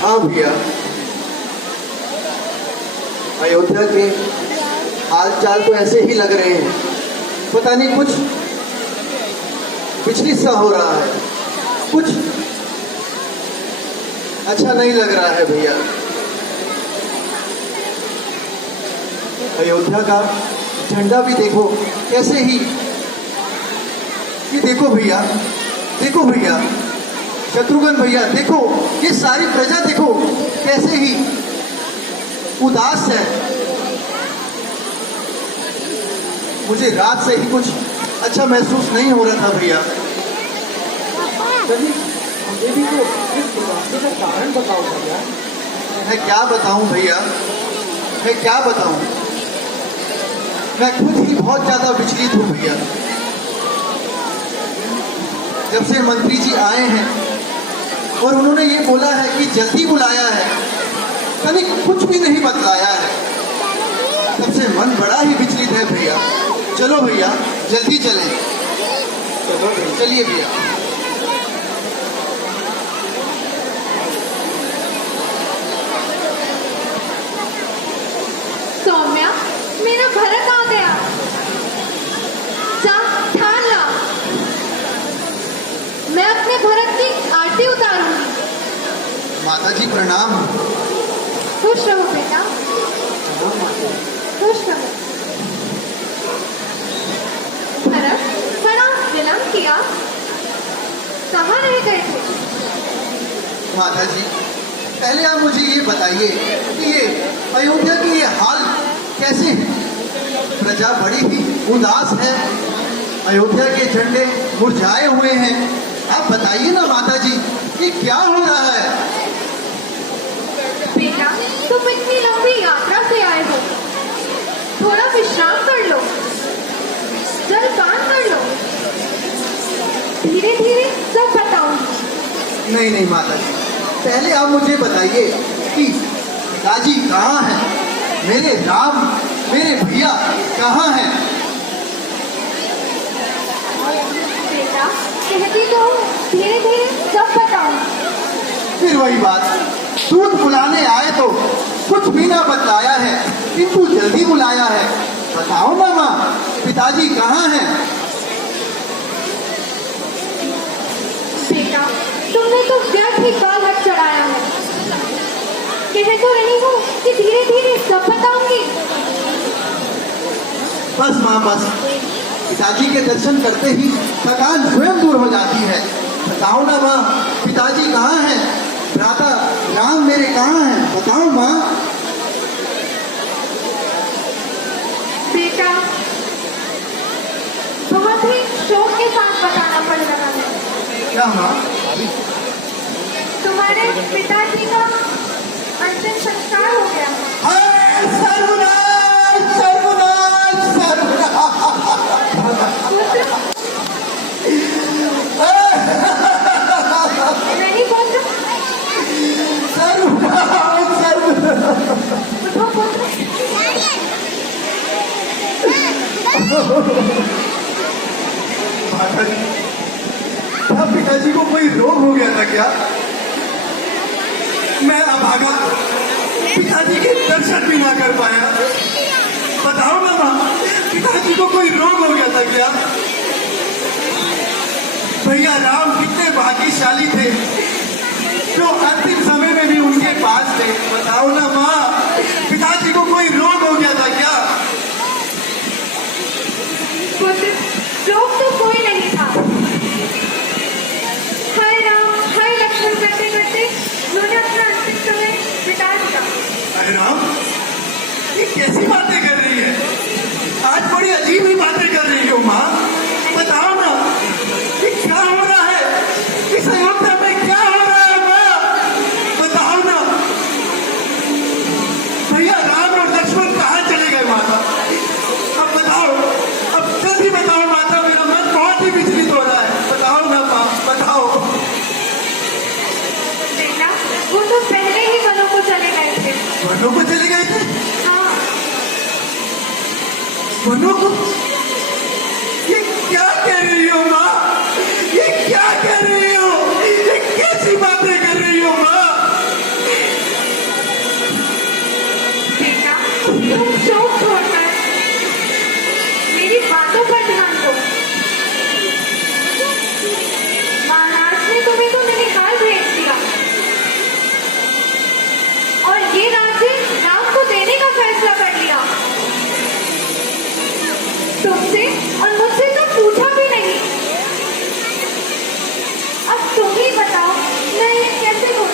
हाँ भैया, अयोध्या के हाल चाल तो ऐसे ही लग रहे हैं। पता नहीं कुछ विचलित सा हो रहा है, कुछ अच्छा नहीं लग रहा है भैया। अयोध्या का झंडा भी देखो कैसे ही, ये देखो भैया, देखो भैया, शत्रुघ्न भैया देखो, ये सारी प्रजा देखो कैसे ही उदास है। मुझे रात से ही कुछ अच्छा महसूस नहीं हो रहा था भैया। मुझे भी तो इस उदासी का कारण बताओ भैया। मैं क्या बताऊं भैया, मैं क्या बताऊं, मैं खुद ही बहुत ज्यादा विचलित हूं भैया। जब से मंत्री जी आए हैं और उन्होंने ये बोला है कि जल्दी बुलाया है, कभी कुछ भी नहीं बतलाया है, तब से मन बड़ा ही विचलित है भैया। चलो भैया जल्दी चलें। चलिए भैया। सौम्या, मेरा भरत आ गया। जा ठान ला, मैं अपने भरत की आरती उतारूंगी। माता जी प्रणाम। खुश रहो बेटा, खुश रहो। भरत, बड़ा विलंब किया, कहाँ रह गए थे? माता जी पहले आप मुझे ये बताइए कि ये अयोध्या के ये हाल कैसे हैं? प्रजा बड़ी ही उदास है, अयोध्या के झंडे मुरझाए हुए हैं। आप बताइए ना माता जी, ये क्या हो रहा है? बेटा, तुम इतनी लंबी यात्रा से आए हो, थोड़ा विश्राम कर लो, जलपान कर लो, धीरे धीरे सब बताऊंगी। नहीं नहीं माता जी, पहले आप मुझे बताइए कि पिताजी कहाँ हैं, मेरे राम, मेरे भैया कहाँ हैं? बेटा, कहती तो हूँ, धीरे धीरे सब बताऊंगी। फिर वही बात, दूध बुलाने आए तो कुछ भी ना बतलाया है, किंतु जल्दी बुलाया है। बताओ ना माँ, पिताजी कहाँ हैं? बेटा, तुमने तो व्यर्थ ही काल हट चढ़ाया है। कह तो रही हूँ कि धीरे धीरे सब बताऊंगी। बस माँ बस, पिताजी के दर्शन करते ही थकान स्वयं दूर हो जाती है। बताओ ना माँ, पिताजी कहाँ हैं? भ्राता राम मेरे कहाँ हैं? बताओ माँ। बेटा, बहुत ही शौक के साथ बताना पड़ रहा है। क्या माँ? तुम्हारे पिताजी का अंतिम संस्कार हो गया। हाय सर्वनाश, सर्वनाश, सर्वनाश। नहीं पुत्र, सर्वनाश, सर्वनाश। उठो पुत्र। माता जी, क्या पिताजी को कोई रोग हो गया था क्या? मैं अभागा पिताजी के दर्शन भी ना कर पाया। बताओ ना माँ, पिताजी को कोई रोग हो गया था क्या? भैया राम कितने भाग्यशाली थे जो अंतिम समय में भी उनके पास थे। बताओ ना माँ, पिताजी को कोई रोग हो गया था क्या? पुत्र, रोग तो कोई नहीं था। हाय राम, हाय लक्ष्मण करते करते उन्होंने अपना अंतिम समय बिता दिया। अरे राम, ये कैसी बातें कर रही है? आज बड़ी अजीब ही बातें कर रही हो माँ। बताओ ना, ये क्या हो रहा है? इस अयोध्या में क्या हो रहा है माँ? बताओ ना। भैया राम और लक्ष्मण कहाँ चले गए माता? अब बताओ, अब जल्दी बताओ माता, मेरा मन बहुत ही विचलित हो रहा है। बताओ ना माँ, बताओ। बेटा, वो तो पहले ही वनों को चले गए थे। वनों को चले गए थे? हाँ। वनों को? ये क्या कह रही हो माँ? ये क्या कह रही फैसला कर लिया। तुमसे और मुझसे तो पूछा भी नहीं। अब तुम ही बताओ मैं ये कैसे करूं?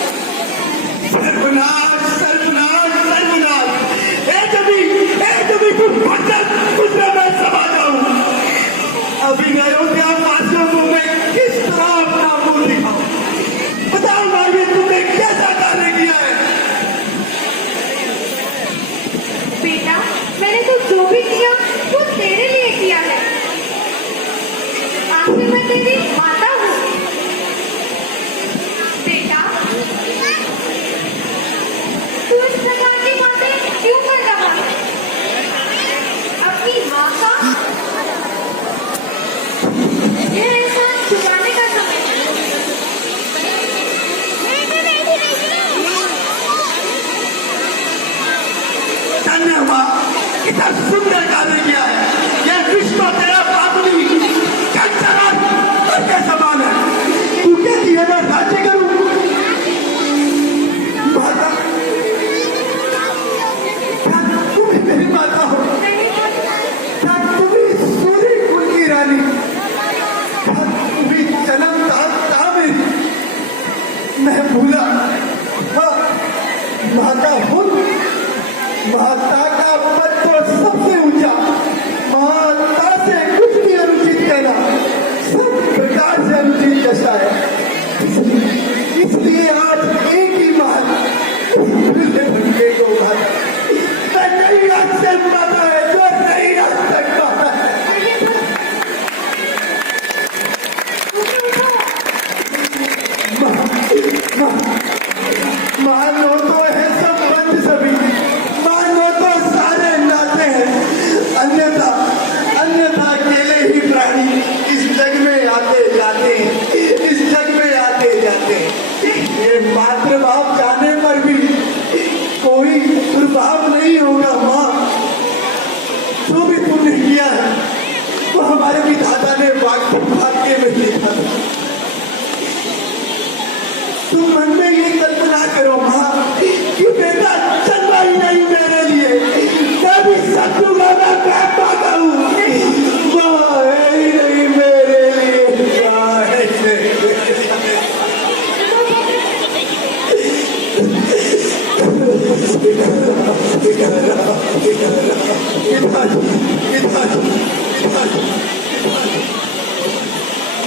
सर्वनाश सर्वनाश सर्वनाश। ए तुम गुजरा मैं समा जाऊं। अभी अयोध्या वासियों को मैं किस तरह अपना मुंह दिखाऊं? बताओ ना, ये तुमने कैसा कार्य किया है? बेटा मैंने तो जो भी किया वो तेरे लिए किया है। आखिर मैं तेरी माता हूँ। बेटा तू इस प्रकार की बातें क्यों कर रहा है? अपनी माँ का यह एहसास छुपाने का समय है। धन्य माँ, कितना सुंदर कार्य किया है। यह विश्व तेरा पापनी चंचल के समान है। तू कहती है मैं राज्य करूं? माता, क्या तुम ही मेरी माता हो? क्या तुम ही सूर्य कुल की रानी? क्या तुम ही जन्मदाता मेरी? मैं भूला। हाँ, माता हूँ। माता का पद तो सबसे ऊंचा। माता से कुछ भी अनुचित कहना सब प्रकार से अनुचित दशा है। इसलिए आज एक ही मान भूले को माता। मैं नहीं आज से माता है जो नहीं आज तक माता है। मानो तो है संबंध सभी, मानो तो सारे नाते हैं। अन्यथा अन्यथा अकेले ही प्राणी इस जग में आते जाते हैं, इस जग में आते जाते हैं। ये मातृभाव जाने पर भी कोई प्रभाव नहीं होगा। माँ, जो भी तुमने किया है वो हमारे विधाता ने भाग्य में लिखा था। तुम मन में ये कल्पना करो माँ कि बेटा जन्मा ही नहीं मेरे लिए, मैं भी शत्रु का मैं पाता हूँ। माँ है ही नहीं मेरे लिए, क्या है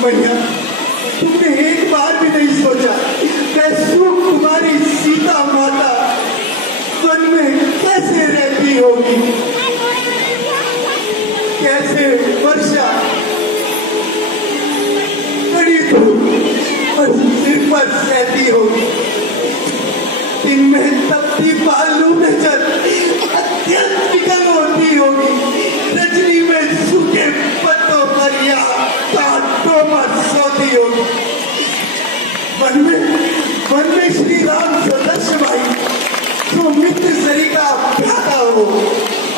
भैया, तुमने एक बार भी नहीं सोचा कैसे तुम्हारी सीता माता वन में कैसे रहती होगी, कैसे वर्षा बड़ी धूप और सिर पर सहती होगी। इनमें तपती बालू नजर अत्यंत विकल होती होगी। रजनी में सूखे पत्तों पर या कांटों पर सोती होगी। वन में श्री राम सदस्य भाई जो मित्र सरिता भ्राता हो,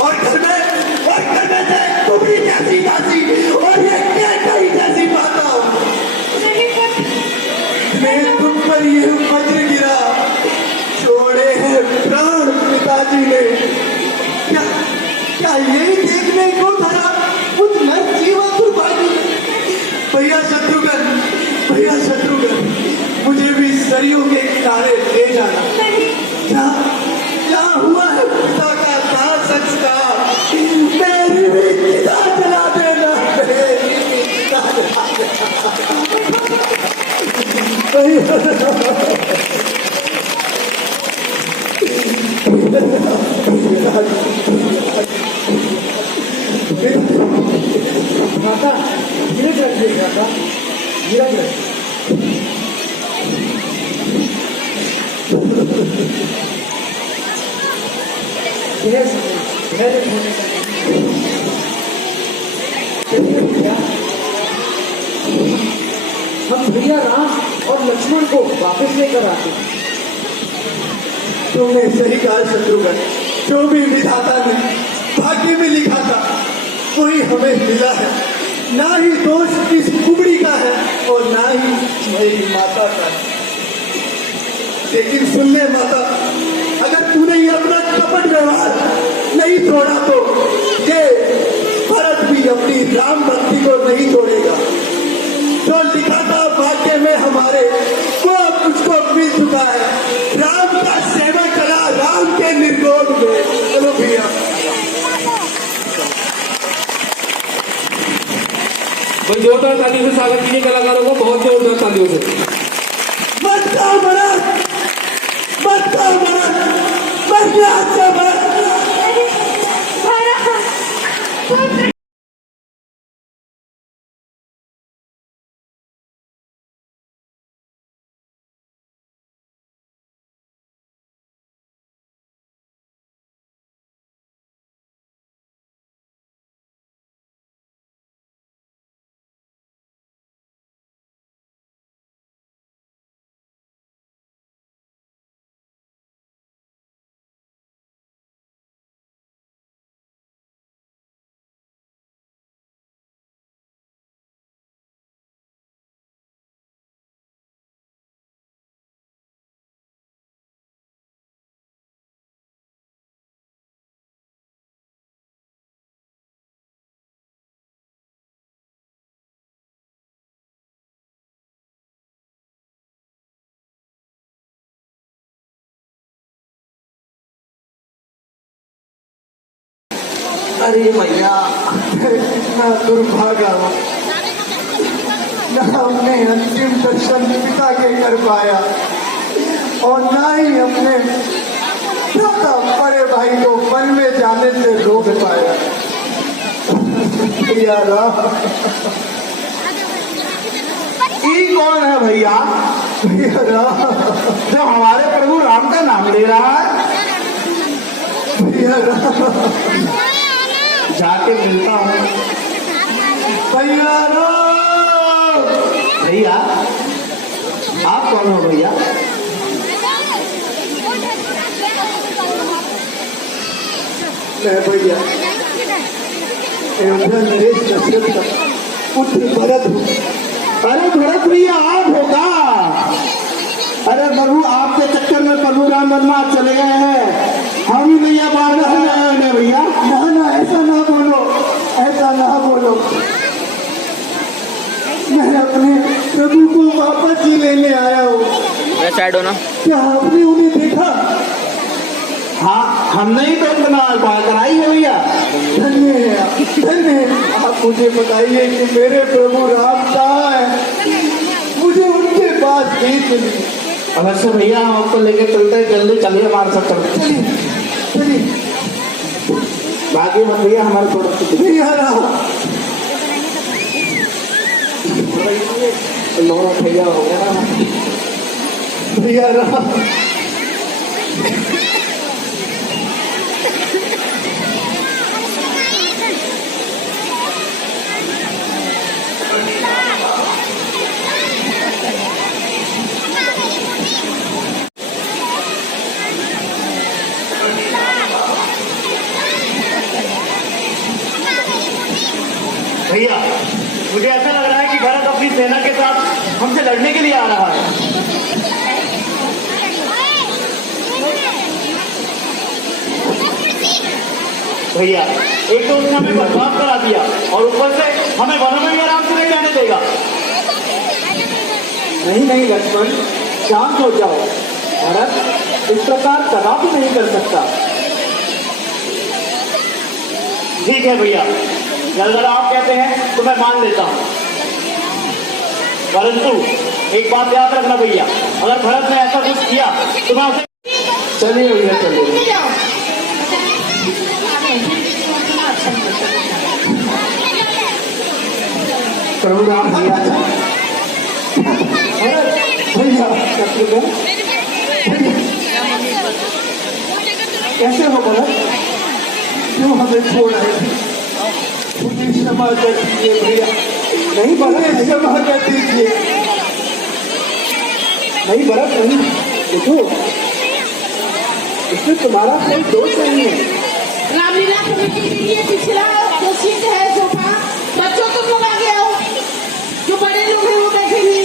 और घर में जाए कुबड़ी जैसी दासी और ये कैकई जैसी माता हो। मैं तुम पर ये वज्र गिरा, छोड़े हैं प्राण पिताजी ने। क्या यही देखने को धरा उस नर जीवन दुर्भागी? भैया शत्रुघ्न, मुझे भी सरयू के किनारे ले जाना। क्या हुआ है पिता का दाह संस्कार? मेरी भी चिता जला देना। माता धीरज रखिए, माता धीरज रखिए। हम भैया राम और लक्ष्मण को वापस लेकर आते हैं। तुमने सही कहा शत्रुघ्न, जो भी विधाता ने भाग्य में लिखा था वही हमें मिला है। ना ही दोष इस कुबड़ी का है और ना ही मेरी माता का। लेकिन सुन ले माता, अगर तूने तुमने ये अपना कपट व्यवहार नहीं छोड़ा तो ये भरत भी अपनी राम भक्ति को नहीं छोड़ेगा। जो लिखा था वाक्य में हमारे वो अब मुझको मिल चुका है। राम का सेवा करा राम के निर्गोण में। चलो भैया भाई जोरदार तालियों से स्वागत कीजिए कलाकारों को, बहुत जोरदार तालियों से। मत का मरद, मत का मरद, मत का मरद। पुत्र अरे भैया कितना दुर्भागा हूँ, न हमने अंतिम दर्शन पिता के कर पाया और ना ही अपने बड़े भाई को वन में जाने से रोक पाया। भैया ये कौन है भैया भैया जो हमारे प्रभु राम का नाम ले रहा है? भैया जाके मिलता हूँ। भैया भैया आप कौन हो भैया? मैं भैया अयोध्या नरेश दशरथ का पुत्र भरत हूँ। अरे भरत भैया आप होगा? अरे प्रभु आपके चक्कर में प्रभु राम वनवास चले गए हैं, हम ही भैया बाहर हैं भैया। ना ना ऐसा ना बोलो, ऐसा ना बोलो। मैं अपने प्रभु को वापस ही लेने आया हूँ। साइड हो ना। क्या आपने उन्हें देखा? हाँ हमने ही तो इतना बात कराई है भैया। धन्य है आप, धन्य है। आप मुझे बताइए कि मेरे प्रभु राम कहाँ है, मुझे उनके पास नहीं चलिए। अवश्य भैया हम आपको लेके चलते हैं, जल्दी चलिए हमारे साथ चलते। चलिए चलिए बाकी मत भैया हमारे थोड़ा भैया रहा लोरा भैया हो गया ना। भैया रहा भैया मुझे ऐसा लग रहा है कि भरत अपनी सेना के साथ हमसे लड़ने के लिए आ रहा है। भैया एक तो उसने हमें बर्बाद करा दिया और ऊपर से हमें वनों में भी आराम से नहीं जाने देगा। नहीं नहीं लक्ष्मण, शांत हो जाओ। भरत इस प्रकार कदापि नहीं कर सकता। ठीक है भैया, अगर आप कहते हैं तो मैं मान लेता हूँ, परंतु एक बात याद रखना भैया, अगर भरत ने ऐसा कुछ किया तो मैं उसे। चलिए भैया चलिए। प्रभु राम भैया भैया कैसे हो भरत, क्यों हमें छोड़ आए थे? मुझे क्षमा कर दीजिए भैया। नहीं भरत, मुझे क्षमा कर दीजिए। नहीं भरत नहीं, देखो इसमें तुम्हारा कोई दोष नहीं है। रामलीला समिति के लिए पिछला जो सीट है सोफा, बच्चों तुम लोग आगे आओ, जो बड़े लोग हैं वो बैठे हुए।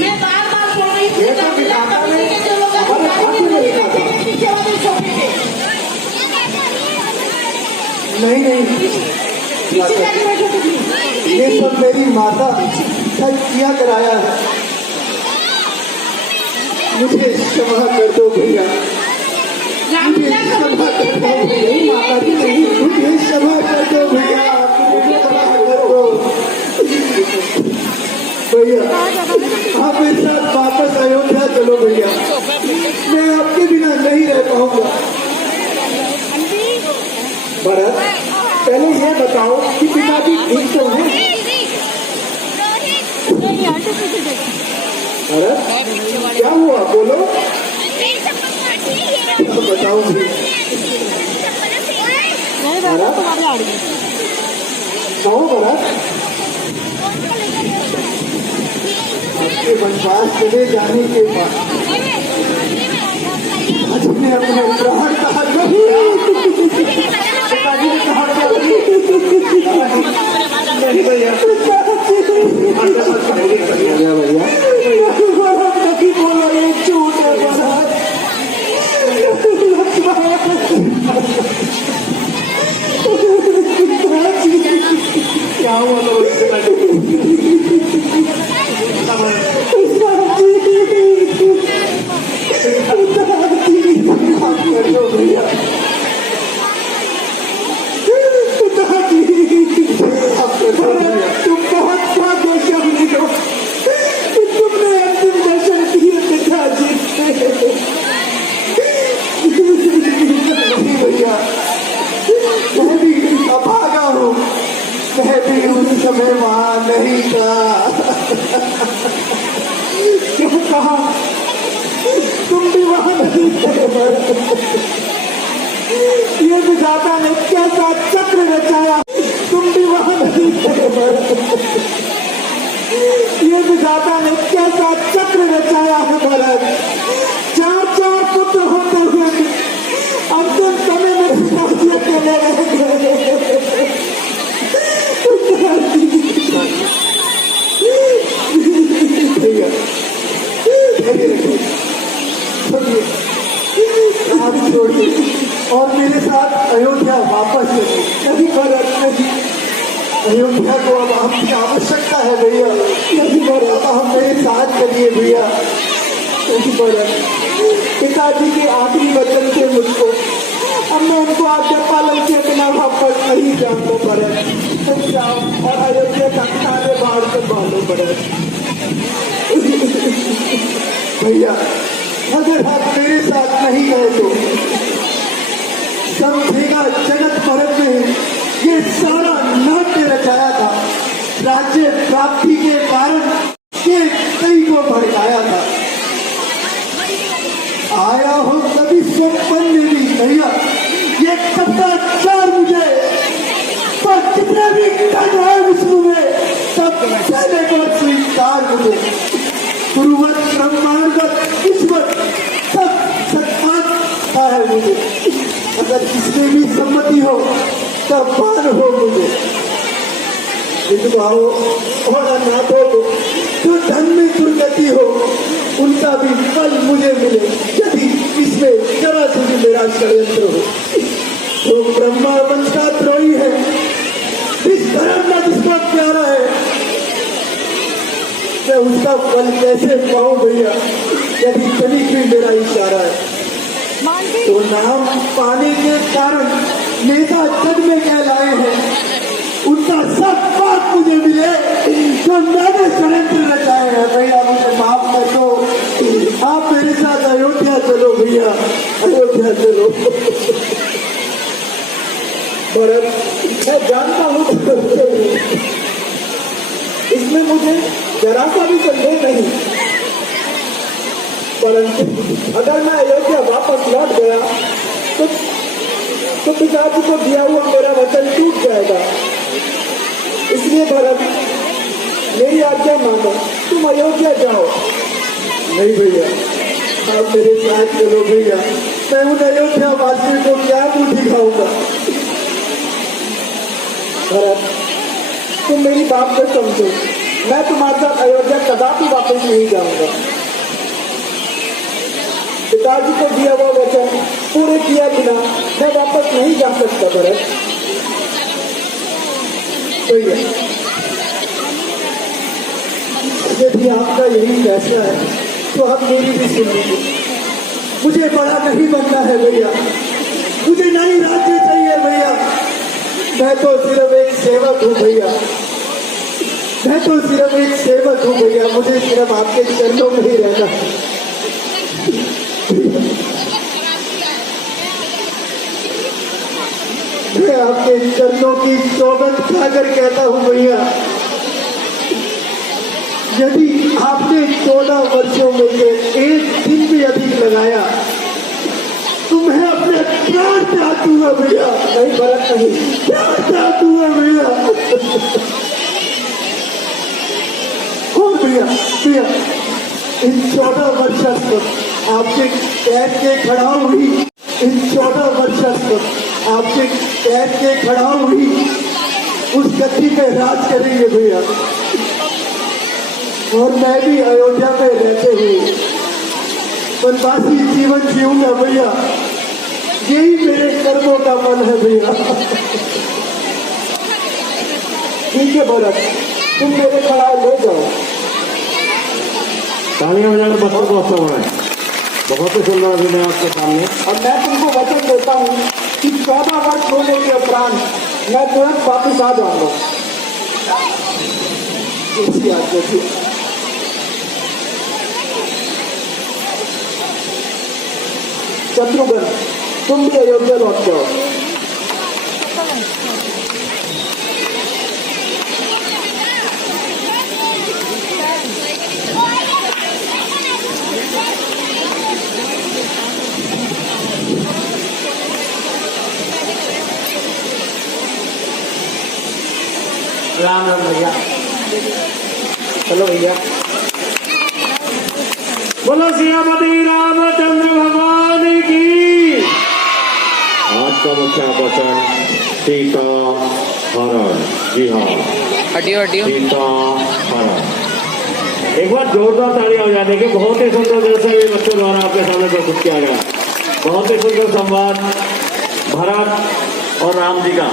मैं बार बार बोल रही थी रामलीला समिति के जो लोग अधिकारी हैं वो भी बैठे हैं पीछे वाले सोफे पे। नहीं नहीं, पीछे जाके बैठो तुम। ये सब मेरी माता का किया कराया है। मुझे क्षमा कर दो भैया, रामलीला कभी देखिए पहले नहीं माता जी नहीं, मुझे क्षमा कर दो भैया, मुझे क्षमा कर दो भैया। आप मेरे साथ वापस अयोध्या चलो भैया, मैं आपके बिना नहीं रह पाऊंगा। भरत, पहले ये बताओ कि पिताजी ठीक तो हैं? भरत, क्या हुआ बोलो? बताओ भैया, भरत, कहो भरत। आपके वनवास चले जाने के बाद आज मैं अपने प्राण कहा पिताजी ने कहा क्या नहीं भैया, भैया नहीं बोलो, ये झूठ है महाराज। क्या हुआ भैया, तुम बहुत भाग्यशाली हो कि तुमने अंतिम दर्शन दिए पिताजी भैया। मैं भी अभागा हूँ, मैं भी उस समय वहां नहीं था। क्यों कहा तुम भी वहां नहीं थे? ये विधाता ने कैसा चक्र रचाया, तुम भी वहां नहीं थे। ये विधाता ने कैसा चक्र रचाया है भरत। 4 पुत्र होते हुए अंतिम समय में पिताजी अकेले रह गए। भैया हाथ छोड़िए और मेरे साथ अयोध्या वापस चलिए। नहीं भरत नहीं, अयोध्या को अब आपकी आवश्यकता है भैया। नहीं भरत, आप मेरे साथ चलिए भैया। नहीं भरत, पिताजी के आखिरी वचन थे मुझको, अब मैं उनको आज्ञा पालन के बिना वापस नहीं जाऊंगा भरत। तुम जाओ और अयोध्या का सारे बाहर संभालो भरत। भैया अगर आप मेरे साथ नहीं गए तो समझेगा जगत भरत ने ये सारा नाट्य रचाया था, राज्य प्राप्ति के कारण ये कई को भड़काया था। आया हो कभी स्वप्न में भी भैया, ये कब्जा मुझे पर कितने भी कट है विष्णु में, सब पहले को स्वीकार मुझे। गुरुवत ब्रह्मांडवत ईश्वर सब सत्ता है मुझे। अगर इसमें भी सम्मति हो तब पार हो मुझे। विधवाओं और अनाथों को जो धन में दुर्गति हो उनका भी फल मुझे मिले, यदि इसमें जरा से भी मेरा षड्यंत्र हो। जो ब्रह्मा वंश का द्रोही है, इस धर्म का जिसका प्यारा है, मैं उसका फल कैसे पाऊं भैया, यदि कभी भी मेरा इशारा है। तो नाम पाने के कारण नेता जग में कहलाए हैं, उनका सब बात मुझे मिले जो मैंने षड्यंत्र रचाए हैं। भैया मुझे माफ कर दो, आप मेरे साथ अयोध्या चलो भैया, अयोध्या चलो। भरत, मैं जानता हूँ इसमें मुझे जरा सा भी संदेह नहीं, परंतु अगर मैं अयोध्या वापस लौट गया तो पिताजी को दिया हुआ मेरा वचन टूट जाएगा। इसलिए भरत, मेरी आज्ञा मानो, तुम अयोध्या जाओ। नहीं भैया, आप मेरे साथ चलो भैया, मैं उन अयोध्या वासियों को क्या मुंह दिखाऊंगा। भरत, तुम मेरी बात को समझो, मैं तुम्हारे साथ अयोध्या कदापि वापस नहीं जाऊंगा। पिताजी को दिया हुआ वचन पूरे किया बिना मैं वापस नहीं जा सकता भरत। भैया यदि आपका यही फैसला है तो आप मेरी भी सुन लीजिए। मुझे बड़ा नहीं बनना है भैया, मुझे नहीं राज्य चाहिए भैया। मैं तो सिर्फ एक सेवक हूँ भैया, मैं तो सिर्फ एक सेवक हूँ भैया। मुझे सिर्फ आपके चरणों में ही रहना है। मैं आपके चरणों की सौगंध खाकर कहता हूँ भैया, यदि आपने 14 वर्षों में से एक दिन भी अधिक लगाया तो मैं अपने प्राण त्याग दूंगा भैया। नहीं फर्क नहीं, प्राण त्याग दूंगा भैया। और भैया भैया इन 14 वर्षों तक आपके पैर के खड़ा हुई, इन 14 वर्षों तक आपके पैर के खड़ा हुई उस गद्दी पे राज करेंगे भैया। और मैं भी अयोध्या में रहते हुए वनवासी जीवन जीऊंगा भैया। यही मेरे कर्मों का मन है भैया। ठीक है भरत, तुम मेरे खड़ा ले जाओ। तालियां बजाकर बच्चों को अच्छा बनाए। बहुत ही सुंदर अभिनय आपके सामने। और मैं तुमको वचन देता हूँ कि 14 वर्ष होने के उपरांत मैं तुरंत वापिस आ जाऊंगा। शत्रुघ्न, तुम भी अयोध्या लौट जाओ। राम राम भैया। चलो भैया। बोलो सियापति रामचंद्र भगवान की। आज का मुख्य आकर्षण सीता हरण। जी हाँ, सीता हरण। एक बार जोरदार तालियां हो जाने के। बहुत ही सुंदर दृश्य ये बच्चों द्वारा आपके सामने प्रस्तुत किया गया। बहुत ही सुंदर संवाद भरत और राम जी का।